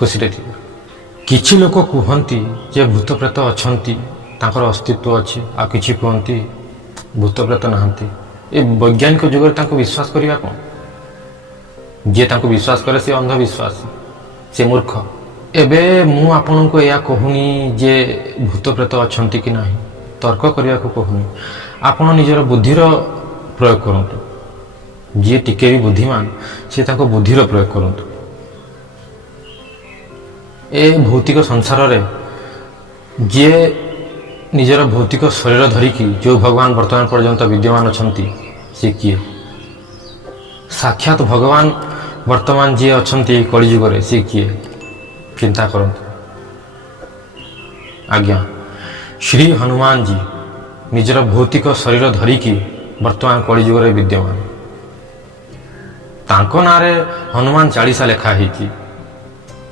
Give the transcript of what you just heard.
ଖୁସିରେ ଥିବେ। କିଛି ଲୋକ କୁହନ୍ତି ଯେ ଭୂତ ପ୍ରେତ ଅଛନ୍ତି, ତାଙ୍କର ଅସ୍ତିତ୍ୱ ଅଛି, ଆଉ କିଛି କୁହନ୍ତି ଭୂତ ପ୍ରେତ ନାହାନ୍ତି। ଏ ବୈଜ୍ଞାନିକ ଯୁଗରେ ତାଙ୍କୁ ବିଶ୍ୱାସ କରିବା କ'ଣ? ଯିଏ ତାଙ୍କୁ ବିଶ୍ୱାସ କରେ ସେ ଅନ୍ଧବିଶ୍ୱାସ, ସେ ମୂର୍ଖ। ଏବେ ମୁଁ ଆପଣଙ୍କୁ ଏହା କହୁନି ଯେ ଭୂତ ପ୍ରେତ ଅଛନ୍ତି କି ନାହିଁ, ତର୍କ କରିବାକୁ କହୁନି। ଆପଣ ନିଜର ବୁଦ୍ଧିର ପ୍ରୟୋଗ କରନ୍ତୁ। ଯିଏ ଟିକେ ବି ବୁଦ୍ଧିମାନ ସେ ତାଙ୍କ ବୁଦ୍ଧିର ପ୍ରୟୋଗ କରନ୍ତୁ। ଏ ଭୌତିକ ସଂସାରରେ ଯିଏ ନିଜର ଭୌତିକ ଶରୀର ଧରିକି ଯେଉଁ ଭଗବାନ ବର୍ତ୍ତମାନ ପର୍ଯ୍ୟନ୍ତ ବିଦ୍ୟମାନ ଅଛନ୍ତି ସେ କିଏ? ସାକ୍ଷାତ ଭଗବାନ ବର୍ତ୍ତମାନ ଯିଏ ଅଛନ୍ତି ଏହି କଳିଯୁଗରେ ସେ କିଏ? ଚିନ୍ତା କରନ୍ତୁ। ଆଜ୍ଞା, ଶ୍ରୀ ହନୁମାନଜୀ ନିଜର ଭୌତିକ ଶରୀର ଧରିକି ବର୍ତ୍ତମାନ କଳିଯୁଗରେ ବିଦ୍ୟମାନ। ତାଙ୍କ ନାଁରେ ହନୁମାନ ଚାଳିଶା ଲେଖା ହେଇଛି।